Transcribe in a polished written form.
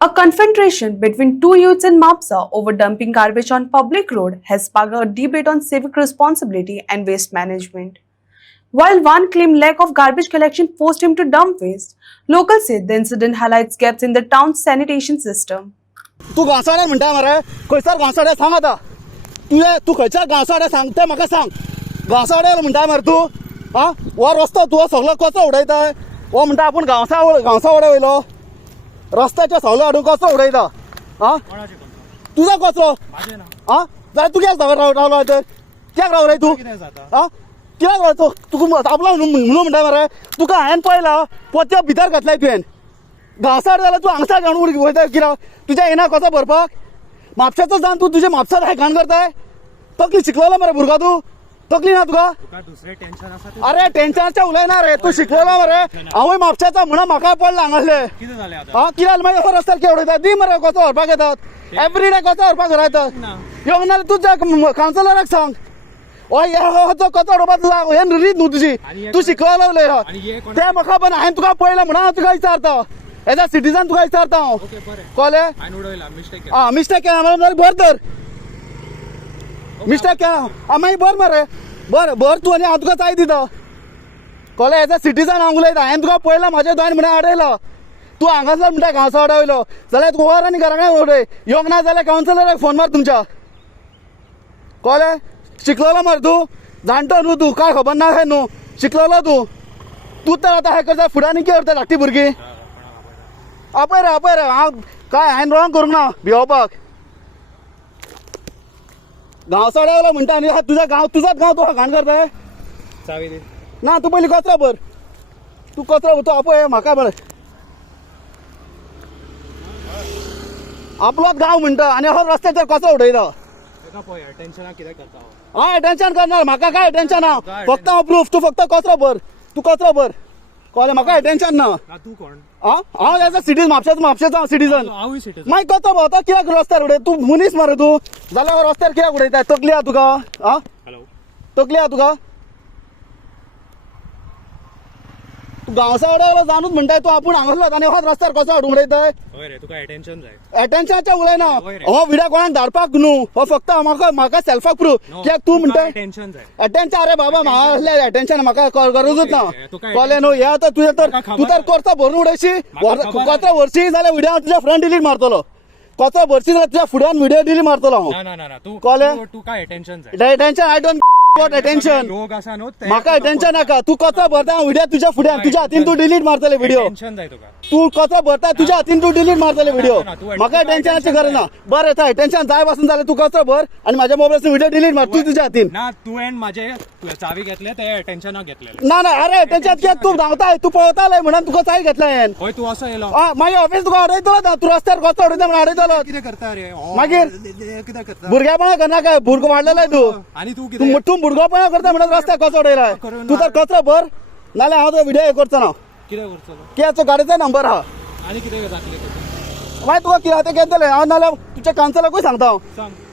A confrontation between two youths in Mapsa over dumping garbage on public road has sparked a debate on civic responsibility and waste management. While one claimed lack of garbage collection forced him to dump waste, locals say the incident highlights gaps in the town's sanitation system. तू गांसाड्या म्हणटा मरे खंयसर गांसाड्या सांग आतां तू खंयच्या गांसाड्या सांग तें म्हाका सांग गांसाड्या म्हणटा मरे तू आं हो रस्तो तुजो सगळो कसो उडयता हो म्हणटा आपूण गांवसा वाड्या वयलो रस्त्याचे सगळे हाडून कसो उडयता आं तुजो कचरो आं जाल्यार तूं कित्याक रावलो तर कित्याक रावलो तूं आं कित्याक रावलो तुका आपलो म्हणून म्हणटा मरे तुका हांवें पळयला पोत्या भितर घातलाय तुवें गांवसाड जाल्यार तूं हांगसा घेवन वयता कित्याक तुज्या येना कसो भरपाक म्हापशाचो जावन तूं तुजे म्हापशात हायकान करताय तकली शिकलेलो मरे भुरगो तूं तकली ना तुका अरे टेन्शनाचें उलयना रे तूं शिकलेलो मरे हांवूय म्हापशाचो म्हणून म्हाका पडला हांगासले हां कितें जालें मागीर रस्त्यार कितें उडयता दी मरे कसो व्हरपाक येतात एवरीडे कसो व्हरपाक रावतात येवंक नाल्यार तुज्या कावन्सिलराक सांग हो कचरो उडोवपाक हें रीत न्हू तुजी तूं शिकलेलो उलय तें म्हाका पण हांवें तुका पळयलां म्हणून हांव तुका विचारता एज अ सिटीजन तुका विचारता हांव कळ्ळें मिस्टेक केला मागीर भर तर मिस्टेक केला मागीर भर मरे भर तूं आनी हांव तुका चाय दिता कळ्ळें एज अ सिटीजन हांव उलयता हांवें तुका पळयलां म्हाज्या दोन म्हणून आडयला तूं हांगासर म्हणटा गांवसा वाड्या वयलो जाल्यार तूं वर आनी घरा कडेन उडय येवंक ना जाल्यार कावन्सिलराक फोन मार तुमच्या कळ्ळें शिकलेलो मरे तूं जाणटो न्हू तूं काय खबर ना काय न्हू शिकलेलो तूं तर आतां हें करता फुडां आनी कितें करता धाकटी भुरगीं आपय रे हांव काय हांवें रॉंग करूंक ना भिवपाक गांवसाड्या वयलो म्हणटा आनी तुजोच गांव तूं घाण करताय चावी दे ना तूं पयलीं कचरो भर तू आपय म्हाका बरें आपलोच गांव म्हणटा आनी हो रस्त्याचेर कचरो उडयता टेन्शन कितें करता हांव टेन्शन करना म्हाका काय टेन्शन ना फक्त हांव प्रूफ तूं फक्त कचरो भर कळ्ळें म्हाका टेन्शन ना तू कोण हांव एज अ सिटीजन म्हापशेचो सिटीजन हांवूय सिटीजन मागीर कचरो भोंवता कित्याक रस्त्यार उडय तूं मनीस मरे तूं जाल्यार रस्त्यार कित्याक उडयता तकली आहा तुका आं हॅलो तकली आहा तुका तूं गांवसा वाड्यावयलो जाणूच म्हणटाय तूं आपूण हांगासलो आनी हो रस्त्यार कसो हाडून उडयताय हय रे तुका अटेन्शन जाय एटेन्शनाचें उलयना हो व्हिडियो कोणाक धाडपाक न्हू हो फक्त म्हाका सेल्फाक प्रूफ कित्याक तूं म्हणटाय टेन्शन जाय अटेन्शन अरे बाबा म्हाका असलें अटेन्शन म्हाका गरजूच ना कळ्ळें न्हू हें आतां तुजें तर तूं तर कचरो भरून उडयशी कचरो भरशी जाल्यार व्हिडियो हांव तुज्या फुड्यान डिलीट मारतलो कचरो भरशी जाल्यार तुज्या फुड्यान व्हिडियो डिलीट मारतलो हांव ना तू कळ्ळें तू काय अटेन्शन जाय अटेन्शन आय डोंट अटेन्शन लोक आसा न्हू म्हाका अटेन्शन नाका तू कचरो भरता व्हिडियो तुज्या फुड्यान तुज्या हातीन तू डिलीट मारतले व्हिडियो टेन्शन जाय तुका तू कचरो भरता तुज्या हातीन तू डिलीट मारतले व्हिडिओ म्हाका टेन्शनाची गरज ना बरें थाय टेन्शन जाय पासून जाल्यार तू कचरो भर आनी म्हाज्या मोबायलाचो व्हिडिओ डिलीट मार तू तुज्या हातीन ना तुवें म्हाजे चावी घेतले ते टेन्शनाक घेतलेले ना अरे टेन्शन कित्याक तू धांवताय तू पळतालय म्हणून तुका चाय घेतला हांवें हय तू असो येयलो मागीर ऑफिस तुका अडयतलो ना तू रस्त्यार कचरो उडयता म्हणून अडयतलो कितें करता रे मागीर कितें करता भुरगेपणा करना काय भुरगो वाडलेलो तू आनी तू कितें तू भुरगोपणा करता म्हणून रस्त्यार कचरो उडयलाय तू तर कचरो भर नाल्यार हांव तो व्हिडिओ हे करचो ना कितें करतलो कित्याक गाडयेचो नंबर आहा आनी कितें जातलें मागीर तुका कितें आतां केलें हांव नाल्यार तुज्या कावन्सिलराकूय सांगता हांव सांग